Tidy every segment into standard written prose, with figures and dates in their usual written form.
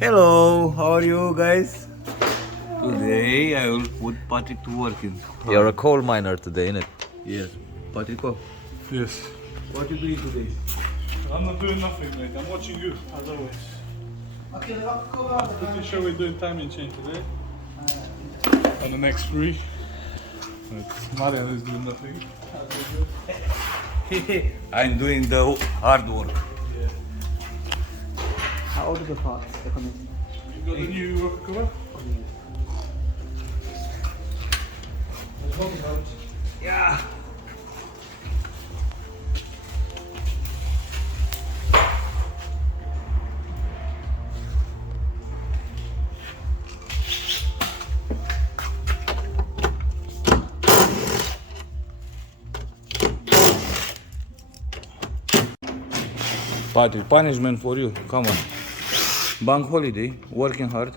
Hello, how are you guys? Today I will put Patryk to working. You're a coal miner today, innit? Yes, Patryk, Yes. what you doing today? I'm not doing nothing, mate. I'm watching you, as always. Pretty sure we're doing timing chain today. On the next three. But Marian is doing nothing. I'm doing the hard work. How old are the parts? They're coming. You got the new rocker cover? Yeah. Patryk, punishment for you. Come on. Bank holiday, working hard.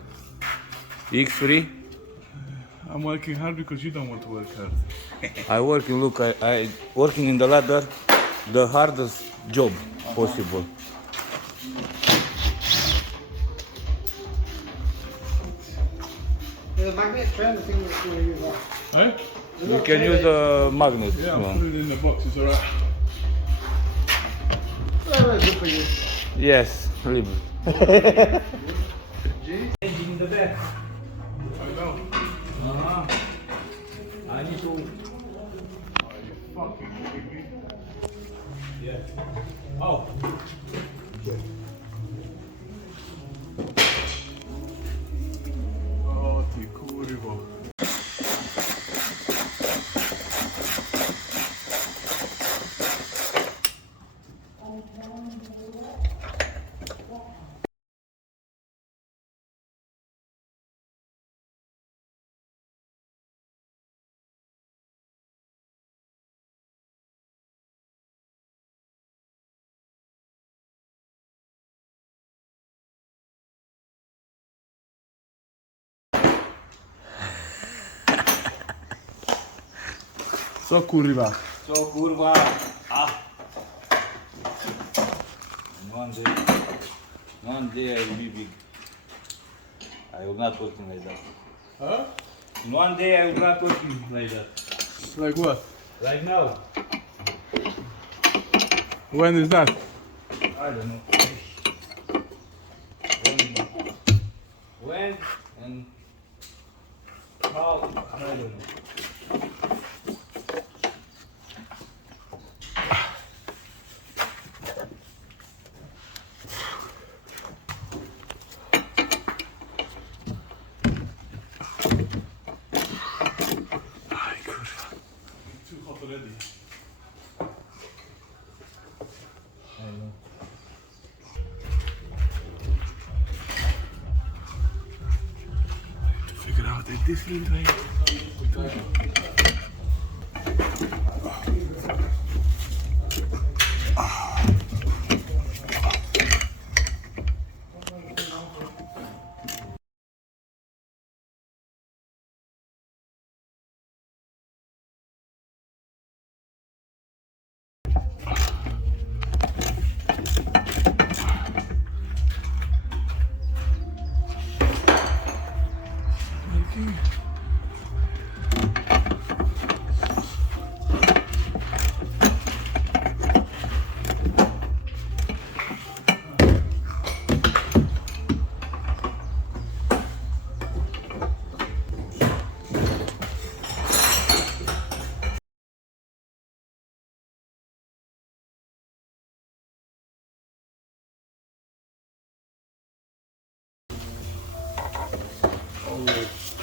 X3. I'm working hard because you don't want to work hard. I working. Look, I working in the ladder, the hardest job possible. The magnet tray, the thing that's going to use that. Eh? You can use the magnet. Yeah, I'll one. put it in the box, it's alright. Very good for you. Yes, leave it. Changing the back. I know. I need to. Are you fucking kidding me? Yeah. Oh. O ty kurwo. Co kurwa? So kurwa. Ah. One day I will be big. I will not working like that. Huh? In one day I will not working like that. Like what? Like now. When is that? I don't know. When and how, I don't know. Aj kurwa. Too hot already. I don't know. To figure out a different way.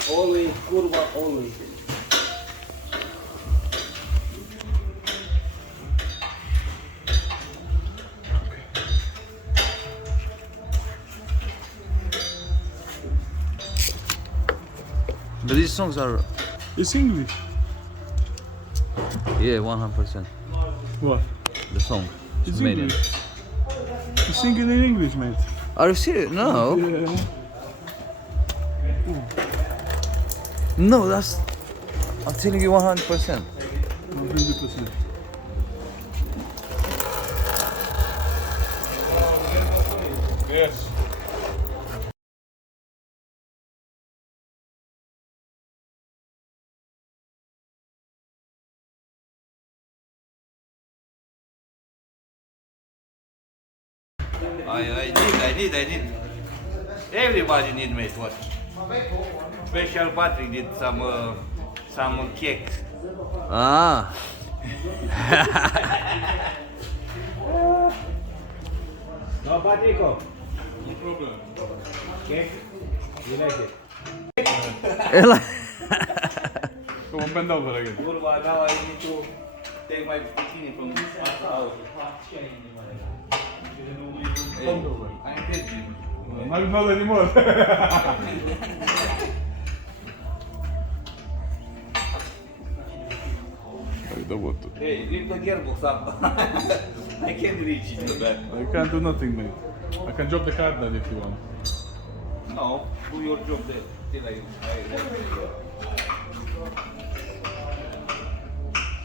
Always, kurwa, always. But these songs are, It's English. yeah, 100%. What? The song. It's Romanian. English. You're singing in English, mate. Are you serious? No. Yeah. No, that's. I'm telling you 100%. 100%. Yes. I need. Everybody need mate what? Special Patryk did some cake. Ah. No Patryko, No problem. cake? You like it? Come on, bend over again. Kurva, now I need to take my bikini from this house. Bend over. I'm busy. Not anymore. I don't want to. Hey, lift the gearbox up. I can't reach it in the back. I can't do nothing, mate. I can drop the card then if you want. No, do your job there. Till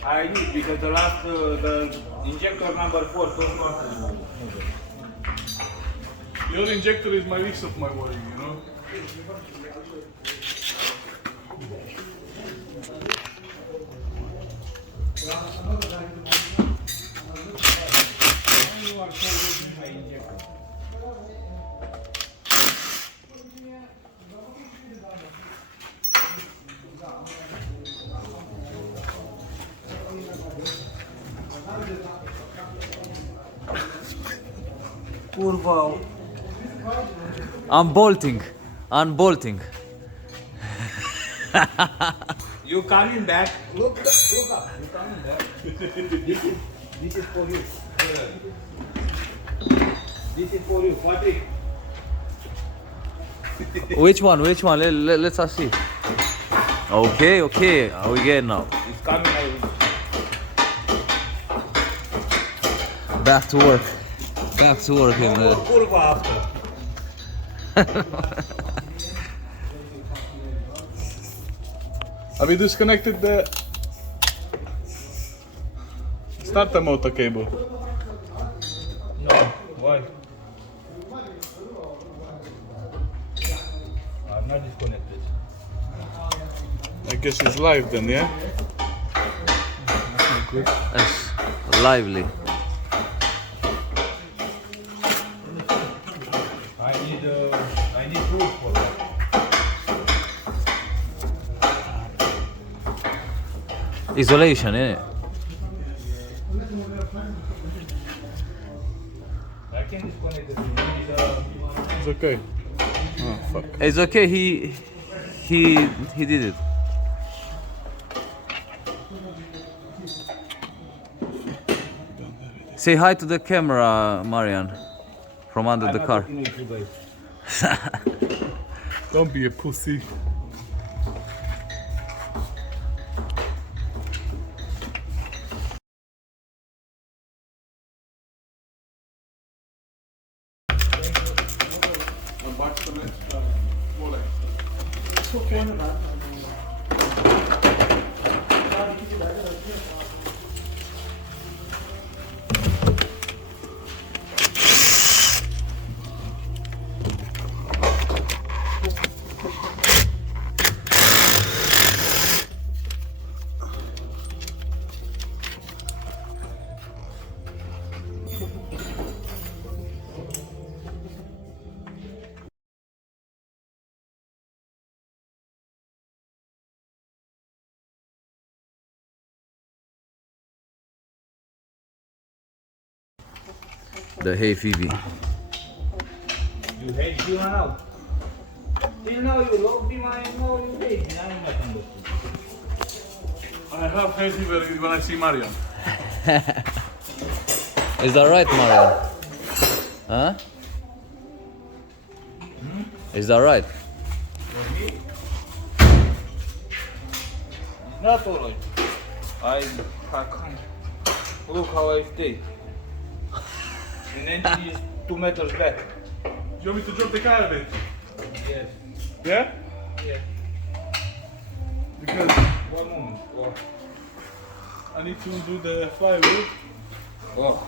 I need because the last the injector number 4 don't want to move it. Your injector is my least of my worry, you know? You are so using my injector. Kurwa. Unbolting. You coming back? Look up. You coming back? This is for you. This is for you, Patryk. Which one? Let's us see. Okay. We get now. It's coming. Back to work. In Kurva after. Have you disconnected the starter motor cable? No, why? I'm not disconnected. I guess it's live then, yeah? Good. Yes. Lively. I need food for that. Isolation, eh? I can disconnect it. It's okay. Oh, fuck. It's okay. He did it. Say hi to the camera, Marian, from under the car. Don't be a pussy. The Hey Phoebe. You hate me now. Till now you love me, now you hate me. I'm not understood. I have hay fever when I see Marian. Is that right, Marian? Huh? Is that right? Not alright. I can't. Look how I stay. And entry is 2 meters back. Do you want me to drop the car a bit? Yes. Yeah? Yeah. Because One moment. Oh. I need to do the flywheel. Oh.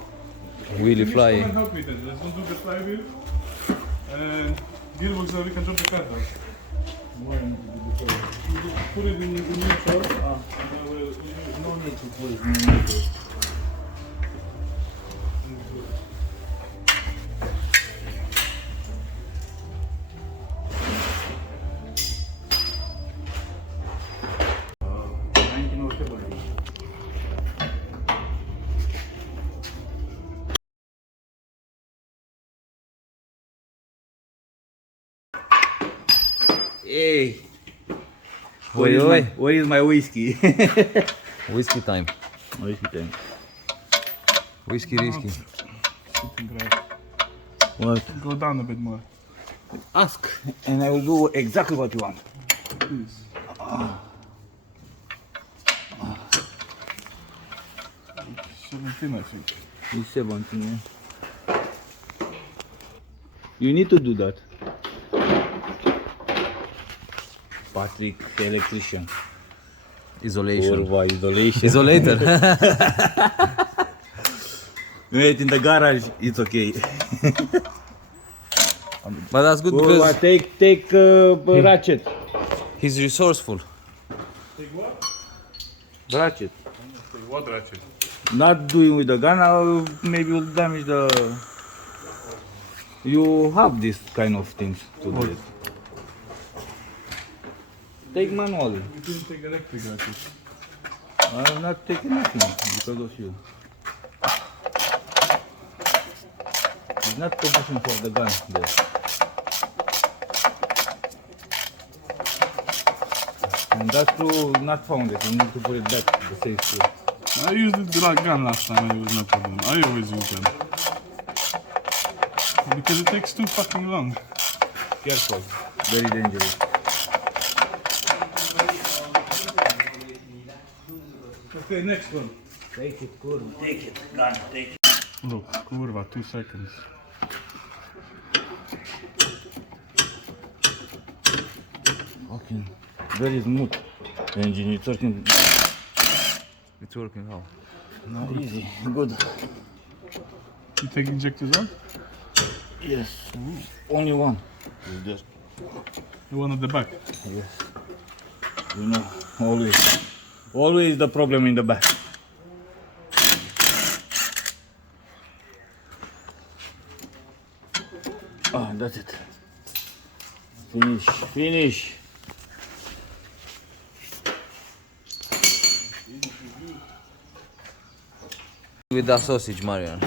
Really Can you fly. come and help me then? Let's do the flywheel. And gearbox so we can drop the car down. Put it in neutral. No need to put it in the middle. Hey. Oi. Where is my whiskey? Whiskey time. Whiskey time. Whiskey risky. Sitting right. What? Go down a bit more. Ask, and I will do exactly what you want. Please. 17, I think. It's 17, yeah. You need to do that. Patryk, electrician. Isolation. Kurwa, isolation. Isolator. Wait, in the garage, it's okay. But that's good Kurwa, because take ratchet. he's resourceful. Take what? Ratchet. Take what ratchet? Not doing with the gun, maybe will damage the... You have this kind of things to do it. Take manual. You didn't take electric ratchet. I'm not taking nothing because of you. It's not position for the gun there. And that screw not found it, you need to put it back, the safe screw. I used the gun last time and it was no problem. I always use them. Because it takes too fucking long. Careful, very dangerous. Okay, next one. Take it, kurwa, take it, gun, take it. Look, kurwa, 2 seconds. Okay, very smooth. Engine, it's working It's working how? now easy, good. You take injectors out? Yes, only one. Is there. The one at the back. Yes. You know, always the problem in the back. Oh, that's it. Finish. With that sausage, Marian.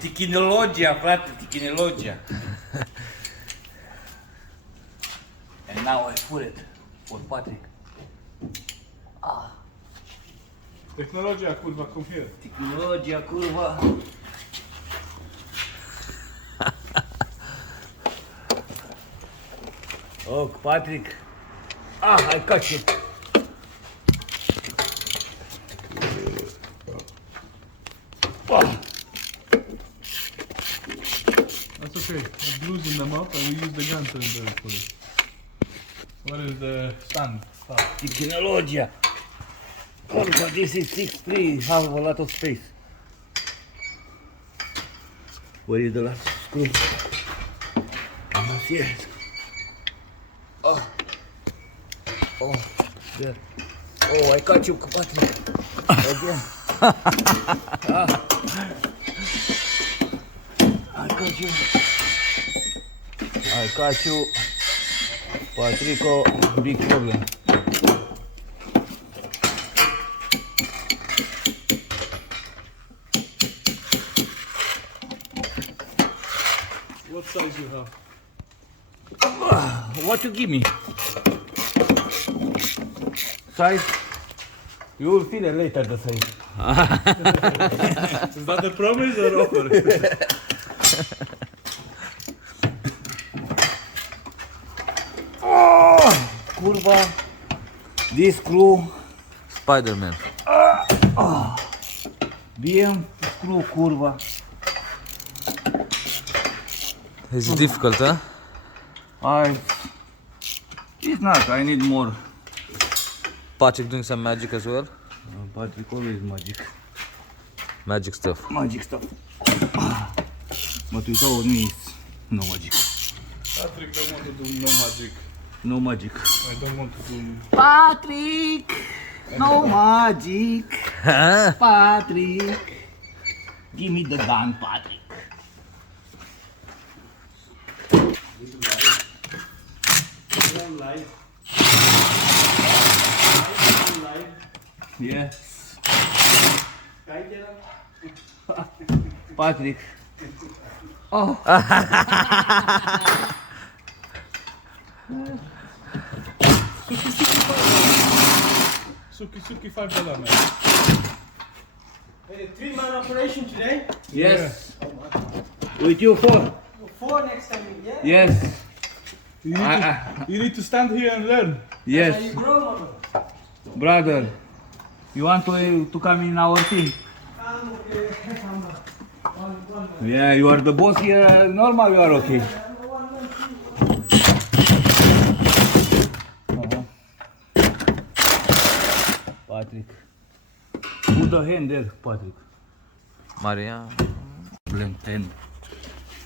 Tikinologia, frate, tikinologia. And now I put it for Patryk. Technologia, kurwa, come here. Tikinologia, kurwa. Oh, Patryk. I got you. That's okay. We're losing them up and we use the gun to do it for it. What is the stand? Technologia. Kurwa, this is 6.3, have a lot of space. Where is the last screw? I must see it. Oh, there. Oh, I got you, Patryk. Again. I got you. Patryko, big problem. What size you have? What you give me? Size? You will feel it later, the size. Is that the promise or offer? Kurwa, this screw, Spider-Man. BM screw, kurwa. It's difficult, huh? It's not, I need more. Patryk doing some magic as well. Patryk always magic. Magic stuff. Magic stuff. But without me, it's no magic. Patryk don't want to do no magic. No magic. I don't want to do... Patryk! No magic. Huh? Patryk! Give me the gun, Patryk. Yes. Patryk. Oh. Suki $5, man. Hey, 3-man operation today. Yes. With you 4. 4 next time, yeah? Yes. You need to stand here and learn. How Yes. you grow, mama? Brother, you want to come in our team? I'm okay. I'm one man. Yeah, you are the boss here. Normal, you are okay. I'm a one-man team. Patryk. Put the hand there, Patryk. Maria. Blend 10.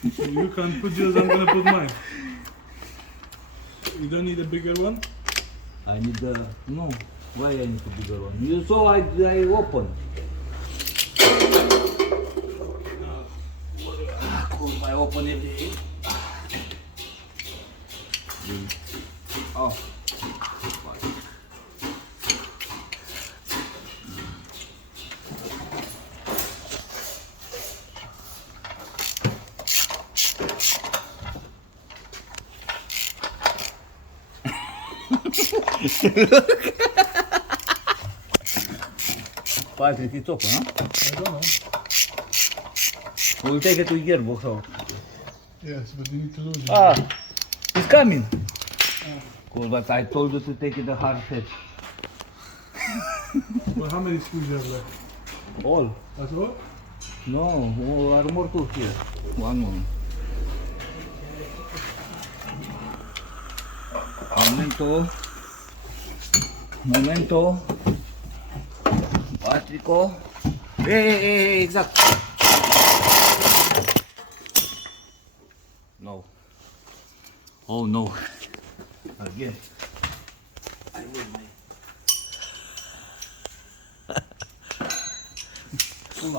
You can put yours, I'm gonna put mine. You don't need a bigger one? I need the... No. Why I need a bigger one? You saw I open. Cool, I open everything. Oh. Patryk, it's open, huh? I don't know. We'll take it to gearbox out. Yes, but you need to lose it. Ah, it's coming. Cool, but I told you to take it the hard head. Well, how many screws do you have left? All. That's all? No, there are more tools here. One moment. Momento. Patrico. Hey, exact. No. Oh no. Again. I will my.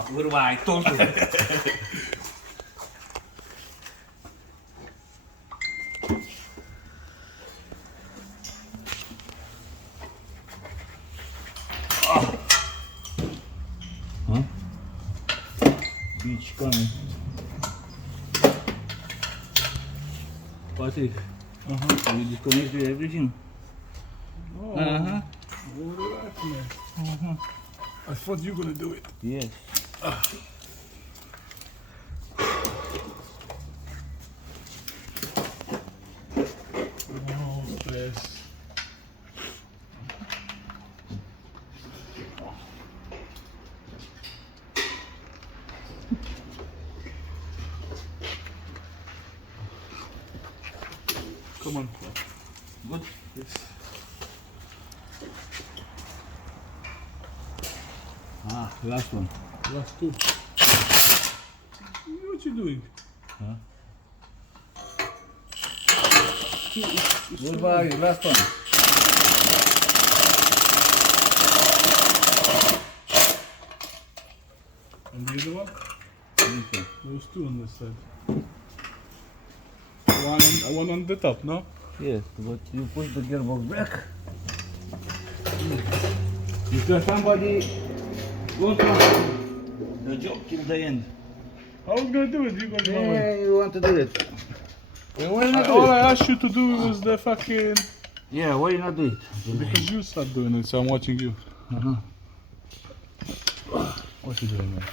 Kurwa, I told you. Huh? Beach coming. Patryk, you disconnected everything? Oh, Uh-huh. relax, man. I thought you were gonna do it. Yes. Oh, stress. Come on. Good. Yes. Ah, last one. Last two. What you doing? Huh? Goodbye, last one. And the other one? Okay. Those two on this side. One on the top, no? Yes, but you push the gearbox back. Because somebody won't want the job till the end. I was gonna do it, you got my way. Yeah, you want to do it. Then why not do All I it? asked you to do was the fucking... Yeah, why not do it? Because you start doing it, so I'm watching you. Uh-huh. What you doing, man?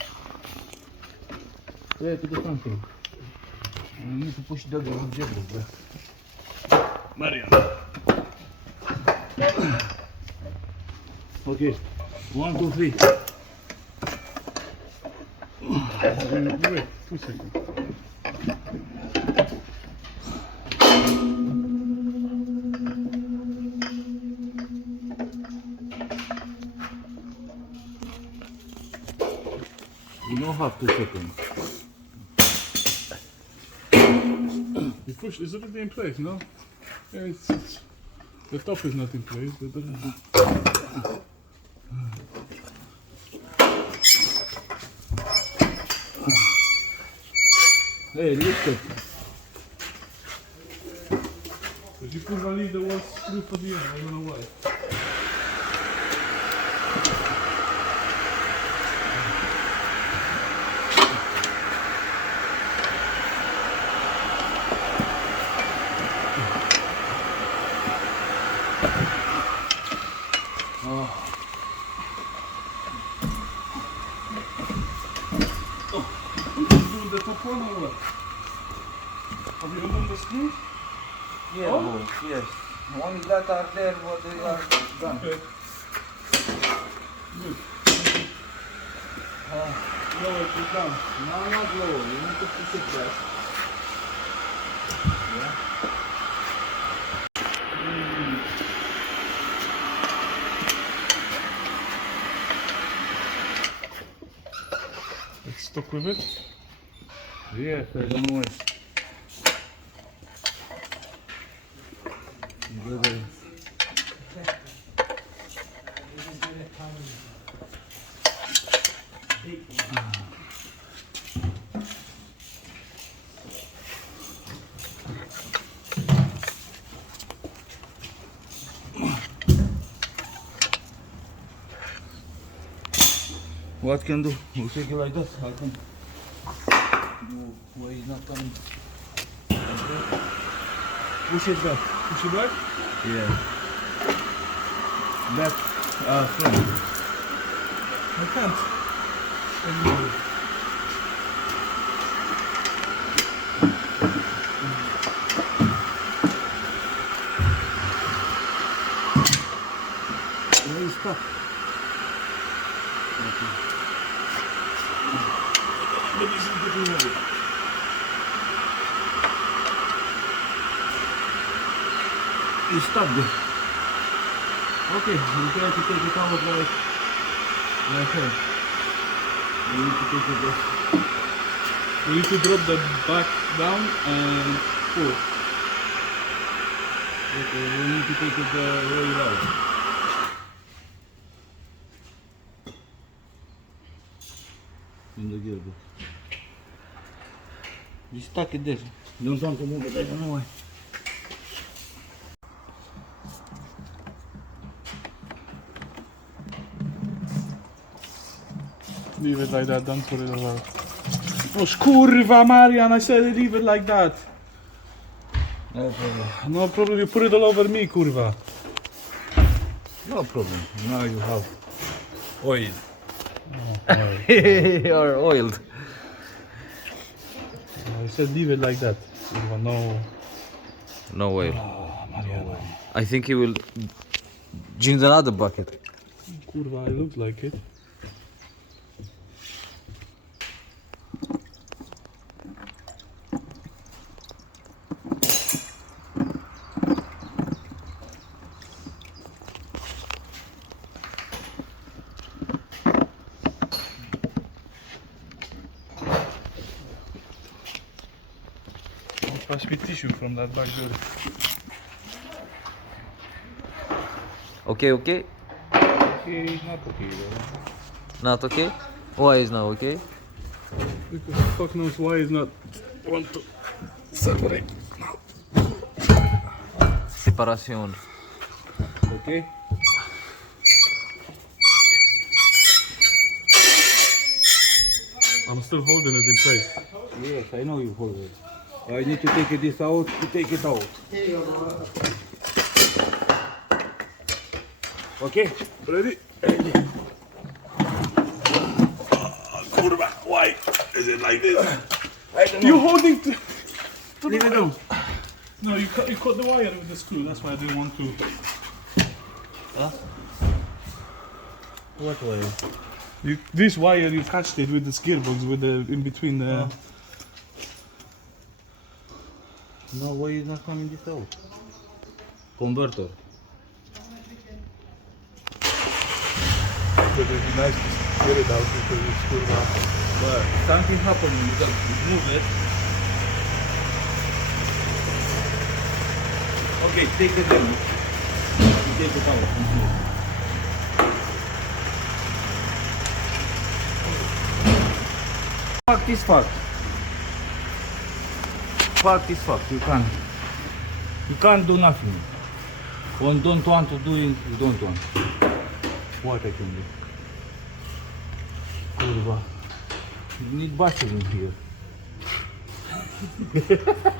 Yeah, to the front here. You need to push the gearbox back. Marian. Okay, 1, 2, 3. Wait, 2 seconds. You don't have 2 seconds. You push, is it in place, no? Yeah, it's the top is not in place, but Hey, lift it. but you couldn't leave the one screw for the end, I don't know why. top one or what? Have you removed the screws? Yeah, Oh? yes. Only that are there, what they are done. Okay. Good. Lower it down. No, not low. You need to push it back. Yeah. It's stuck with it. Yes, I don't know. What can do? We'll take it like that. I can do where it's not coming. Push it back. Push it back? Yeah. Back, front. I can't. Where is stuck? It's stuck there. Okay, you try to take it out like here. You need to take it there. We need to drop the back down and pull. Okay, we need to take it very low. In the gearbox. You stuck it there. Don't want to move it, I don't know why. Leave it like that, don't put it all out. Oh, kurwa, Marian, I said leave it like that. No problem. No problem, you put it all over me, kurwa. No problem. Now you have oil. You're oiled. I said leave it like that. Kurwa, no. No oil. Oh, Marian. I think he will use another bucket. Kurwa, it looks like it. Pass me tissue from that back door. Okay, okay? Okay, not okay though. Not okay? Why is not okay? Because fuck knows why it's not want to separate. Separación. Okay? I'm still holding it in place. Yes, I know you hold it. I need to take this out to take it out. Okay? Ready? Kurwa, why is it like this? I don't You know. holding to Leave the it down. No, you cut the wire with the screw. That's why I didn't want to. What way? This wire you catched it with this gearbox with the in between the. No, why is not coming this out? Converter. But it'd be nice to get it out because it's kurwa. But something happened, you can move it. Okay, take it down. You take it out. Fuck this fuck. Fuck this fuck. You can't do nothing. When don't want to do it, you don't want. What I can do? Kurwa. You need battery in here.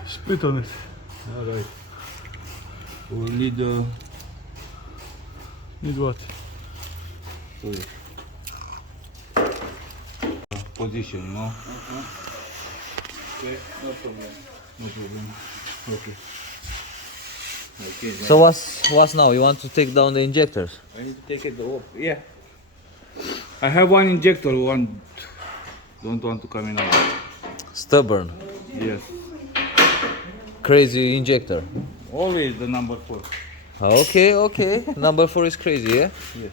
Spit on it. Alright. We need Need what? position, you know? Okay, no problem. No problem. Okay. Okay. Then So what's now? You want to take down the injectors? I need to take it off. Yeah. I have one injector. One don't want to come in out. Stubborn, Yes. crazy injector. Always the number 4. Okay, okay. Number 4 is crazy, yeah? Yes.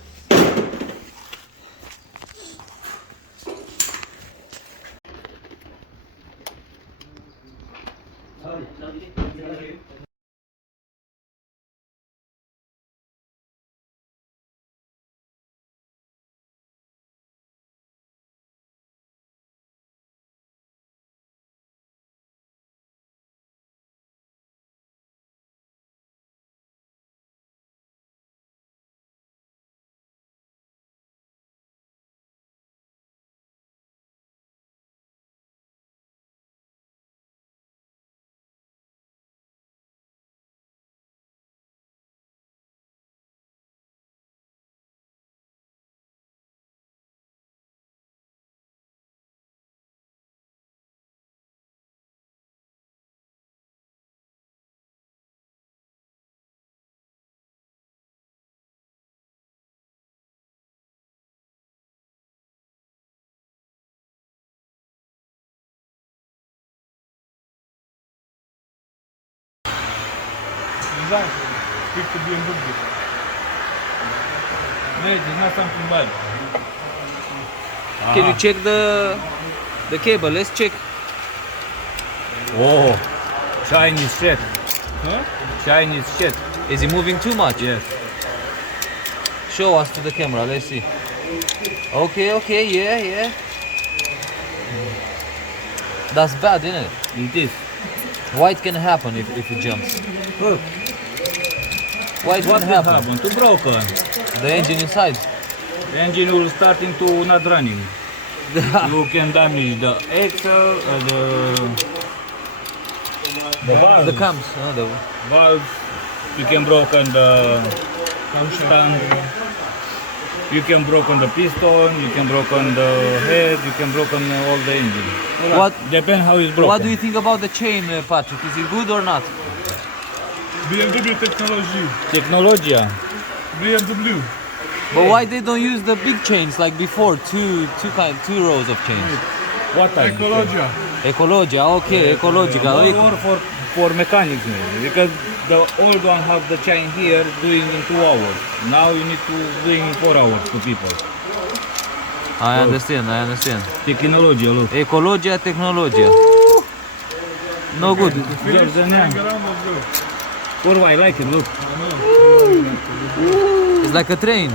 Design. Speak to BMW. No, it's not something bad. Can you check the cable? Let's check. Oh, Chinese shit. Huh? Chinese shit. Is it moving too much? Yes. Show us to the camera. Let's see. Okay, okay, yeah, yeah. That's bad, isn't it? It is. Why it can happen if it jumps? Look, Why it what can will happen? happen? To broken. The engine inside. The engine will starting to not running. You can damage the axle, the valve. The cams. The Valve. You can broken the stand. You can broken the piston. You can broken the head. You can broken all the engine. What? Depends how it's broken. What do you think about the chain, Patryk? Is it good or not? BMW technology. Technologia. BMW. But why they don't use the big chains like before? Two rows of chains. What type? Ecology. Ecologia, okay, ecological. Or for mechanics maybe, because the old one have the chain here doing in 2 hours. Now you need to doing in 4 hours to people. I understand. Technology, look. Ecologia, technologia. No good. George, Hang around, let's go. Or I like it, look. It's like a train.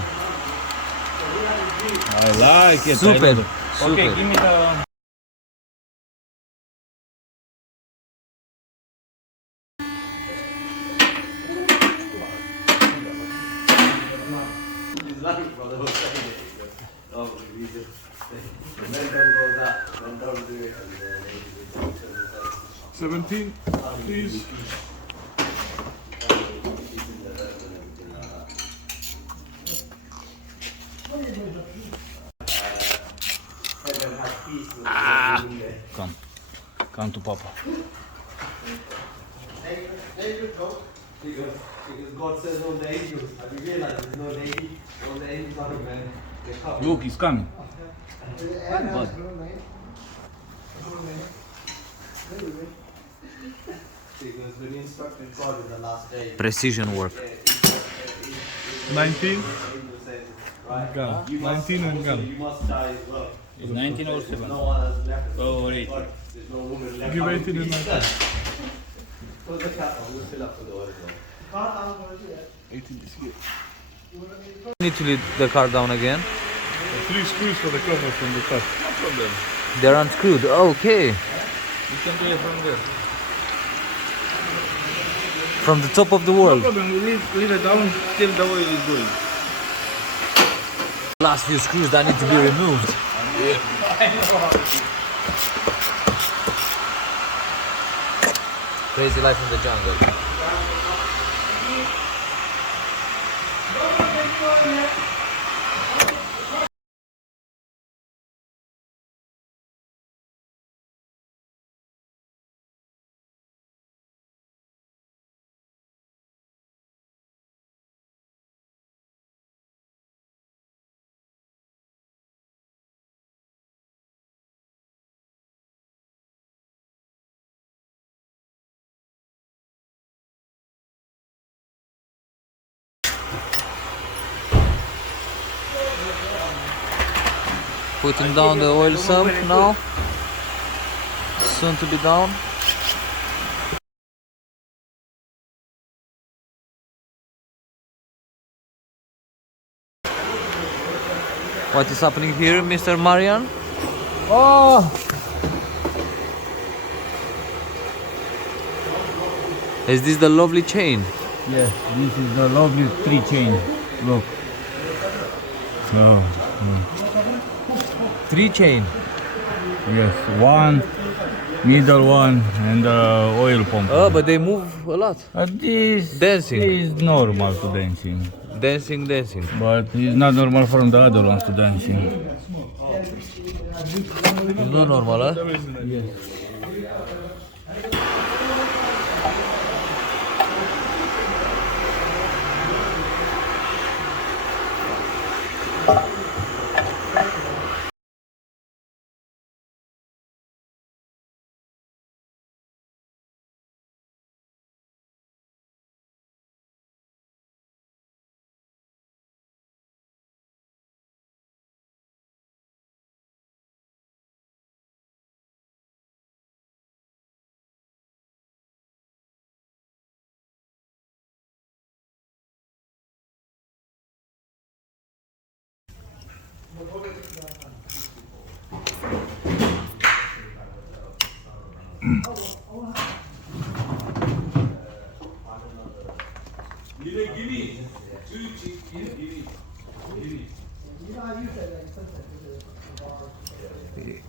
I like it. Super, I love it. Okay, super. give me the... $17, please. Come to Papa. Because God says all the angels. Have you realized there's no lady? All the angels are men. They come. Look, he's coming. Because when you instructed God in the last day, Precision work. 19. angel says, right? Gun. You must, 19 and gun. you must die as well. It's 19 or 7. No one has left. Oh, 8. There's no woman left. Give 18 and 19. Close the cap. We'll fill up for the oil. 18 is here. Need to lead the car down again. 3 screws for the cover from the top. No problem. They're unscrewed. Okay. You can do it from there. From the top of the No world. problem. We leave it down till the oil is going. Last few screws that need to be removed. Crazy life in the jungle. Putting down the oil sump now. Soon to be down. What is happening here, Mr. Marian? Oh! Is this the lovely chain? Yes, this is the lovely tree chain. Look. So, Three chain. yes, one, middle one, and the oil pump. Oh, but they move a lot. This Dancing. is normal to dancing, Dancing, dancing. but it's not normal from the other ones to dancing. It's not normal, huh? Yes.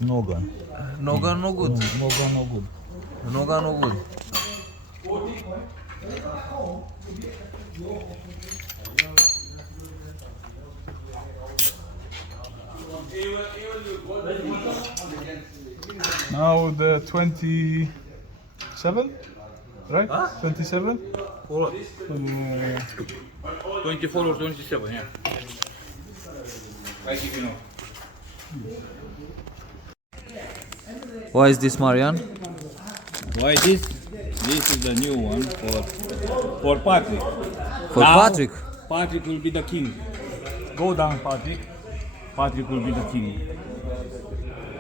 Noga. Noga no good. Noga no good. Noga no good. Now the 27, right? 27. 24 or 27, yeah. I give you know. Why is this, Marian? Why this? This is the new one for Patryk. For Now, Patryk. Patryk will be the king. Go down, Patryk. Patryk will be the king.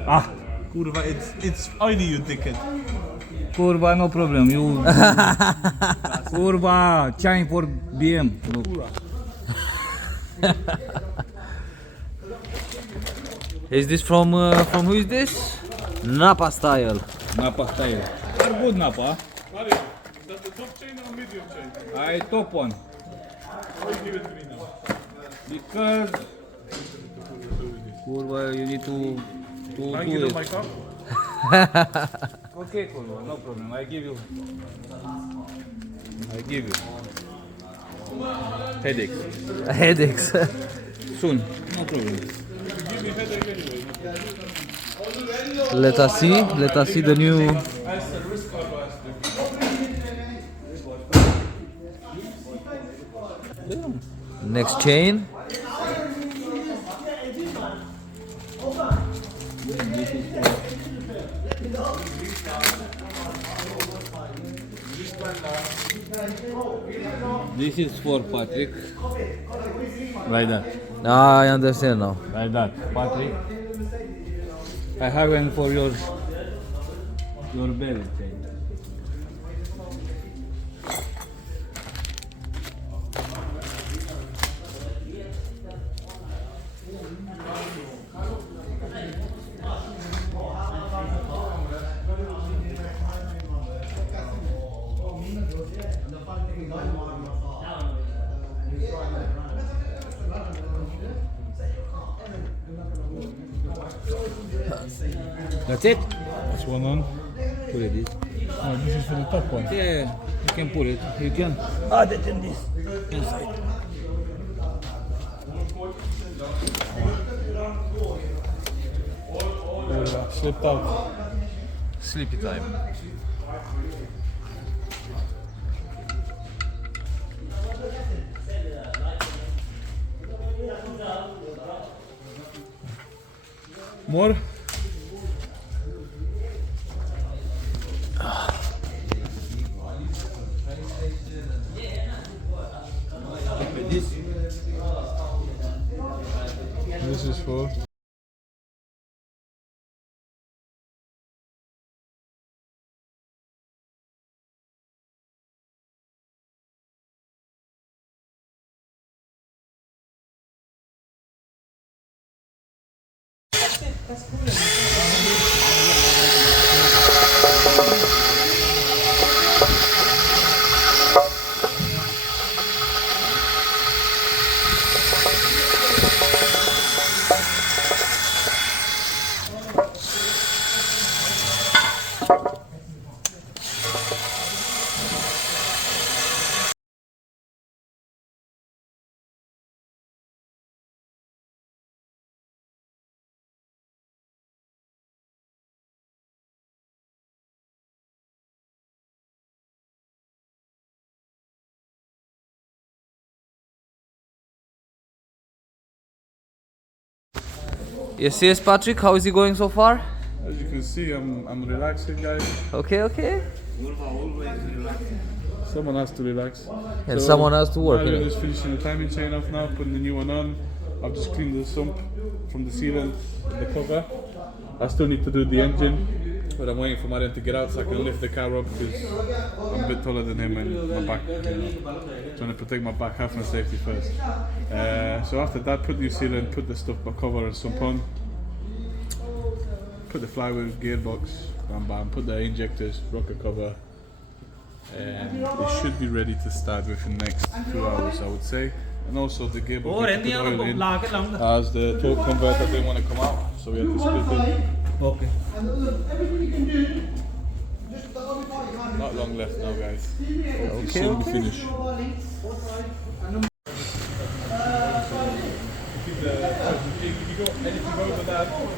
Ah, Kurwa, it's oily, you dickhead. kurwa, no problem. You. Kurwa, chain for BM. Look. Is this from who is this? Napa style. Napa style. Are good Napa. Mario, is that the top chain or medium chain? I top one. Why you give it to me now? Because kurwa, you need to Can I do get on it. my car? Okay, kurwa, no problem. I give you. Headache. Headaches. Soon. No problem. Give me headache anyway. Let us see the new. As the risk cover as the Next chain. This is for Patryk. Like that. Ah, I understand now. Like that. Patryk. I have one for your belly chain. That's it? That's one on. Put it this. Oh, this is for the top one. Yeah, you can put it. You can add it in this inside. Slipped out. Sleepy time. More? This is for Yes, Patrick, how is it going so far? As you can see, I'm relaxing, guys. Okay. Someone has to relax. And someone has to work, Marion innit? is finishing the timing chain off now, putting the new one on. I've just cleaned the sump from the sealant, the cover. I still need to do the engine, but I'm waiting for Marion to get out so I can lift the car up because I'm a bit taller than him and my back, trying to protect my back, health and safety first. So after that, put the sealant, put the stuff cover and sump on. Put the flywheel, gearbox, bam, put the injectors, rocker cover, and it should be ready to start within the next 2 hours, I would say. And also the gearbox, we put the oil in, as the torque converter didn't want to come out, so we had to split it. Okay. Not long left now, guys. It soon be finished.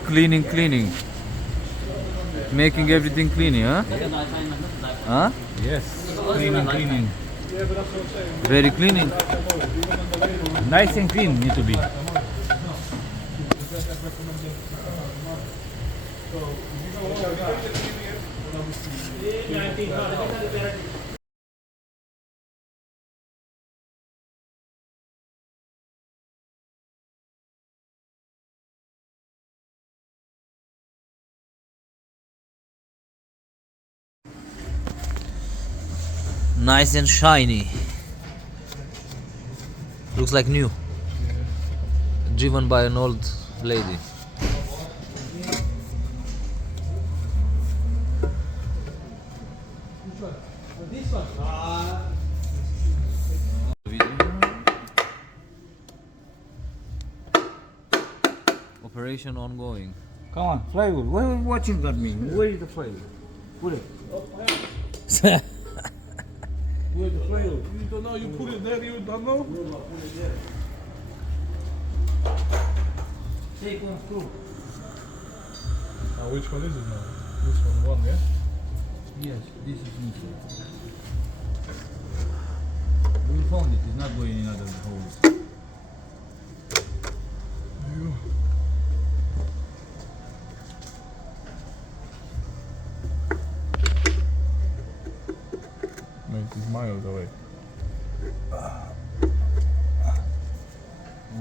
Cleaning. Making everything clean, huh? Huh? Yes. Cleaning. Very cleaning. Nice and clean need to be. Nice and shiny. Looks like new. Driven by an old lady. Operation ongoing. Come on, flywheel. Why are you watching that mean? Where is the flywheel? Put it. Where's the flywheel? You don't know, you put it there, you don't know? Take one screw. Now which one is it now? This one, yeah? Yes, this is inside. We found it. It's not going in other holes. No, it is miles away.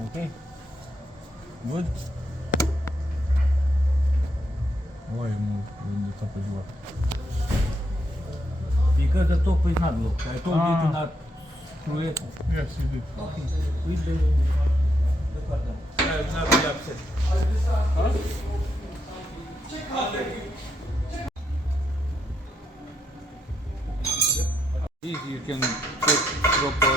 Okay. Good. Why you move when the top is locked? Because the top is not locked. I told you to not screw it. Yes, you did. Okay. With the button. I will not be upset. This you can check proper.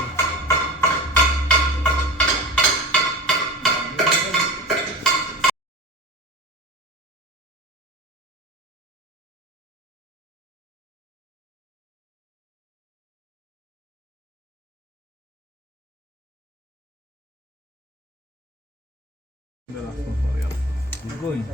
The last one for you. It's going.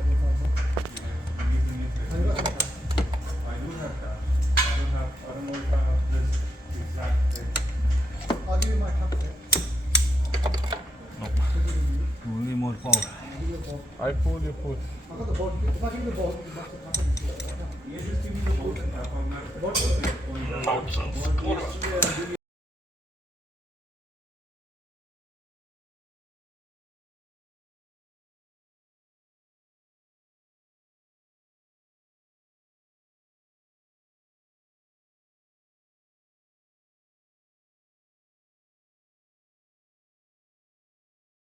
Only more power. I pulled your foot.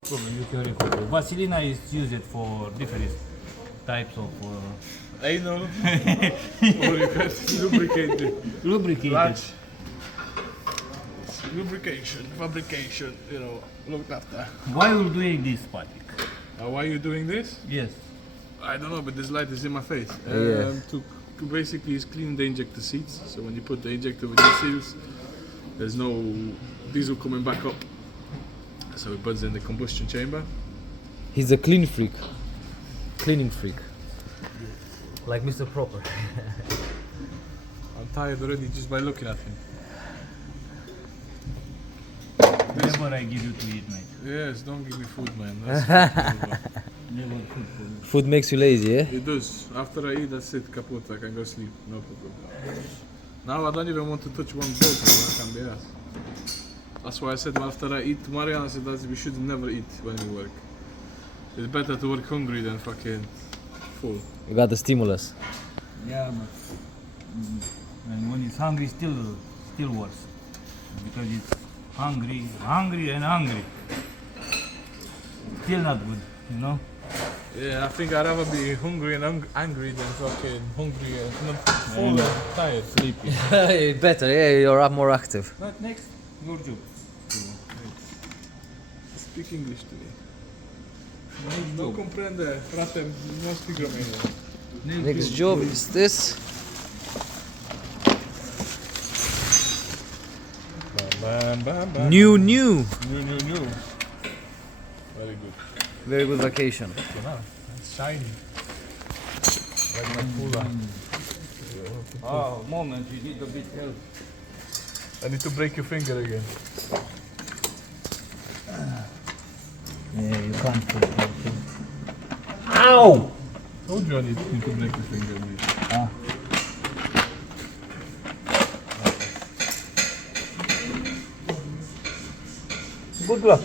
Problem, you can recover. Vaselina is used for different. types of Anal. Or you can lubricate it. lubricated. Clutch. Lubrication, fabrication, you know, looked after. Why are you doing this, Patryk? Why are you doing this? Yes. I don't know, but this light is in my face. Yes. To basically is clean the injector seats. So when you put the injector with the seals, there's no diesel coming back up. So it burns in the combustion chamber. He's a clean freak. Cleaning freak. Like Mr. Proper. I'm tired already just by looking at him. Never I give you to eat, mate. Yes, don't give me food, man. That's Never food for you. Food makes you lazy, yeah? it does. After I eat, that's it. Kaput. I can go sleep. No problem. Now I don't even want to touch one boat. I can be asked. That's why I said after I eat, Mariana said that we should never eat when we work. It's better to work hungry than fucking full. You got the stimulus. Yeah, but and when it's hungry, still worse, because it's hungry and hungry. Still not good, you know. Yeah, I think I'd rather be hungry and angry than fucking hungry and not full and tired. Sleepy. Better, yeah, you're more active. But next, your job. Speak English to me. Next No job. comprende, frate, no speak Romanian. Next job is this. Bam, bam, bam. New. New. Very good. Very good vacation. Wow, it's shiny. Like my cooler. Oh, moment, you need a bit help. I need to break your finger again. Yeah, you can't put it. Ow! Told you I need to break your finger, mate. Ah. Good luck.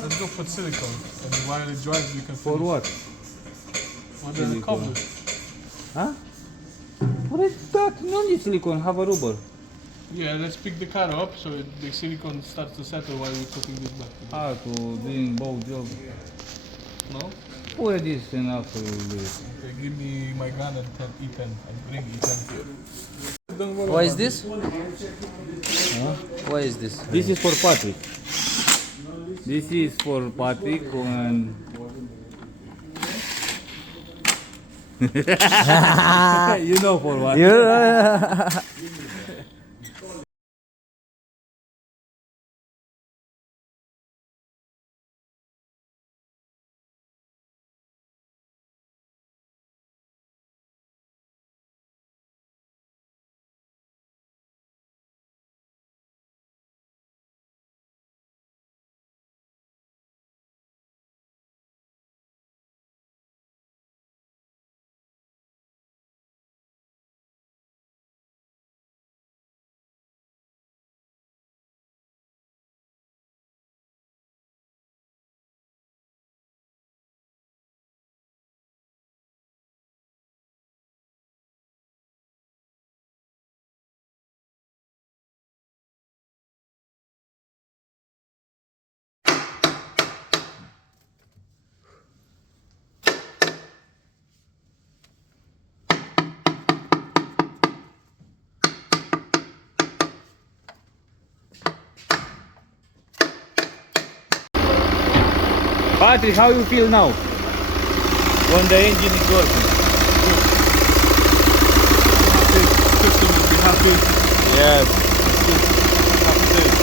Let's go put silicone. And while it dries, we can For finish. what? For the cover. Huh? What is that? No need silicone, have a rubber. Yeah, let's pick the car up so the silicone starts to settle while we're putting this back together. Ah, to doing both jobs. No? Pour this and after we will do it. Okay, give me my gun and E10 and bring E10 here. Don't worry Why is about this? Why is this? This is for Patryk. This is for Patryk and you know for what? Yeah. Patryk, how you feel now? When the engine is working? Customer will be happy. Yes. Happy days.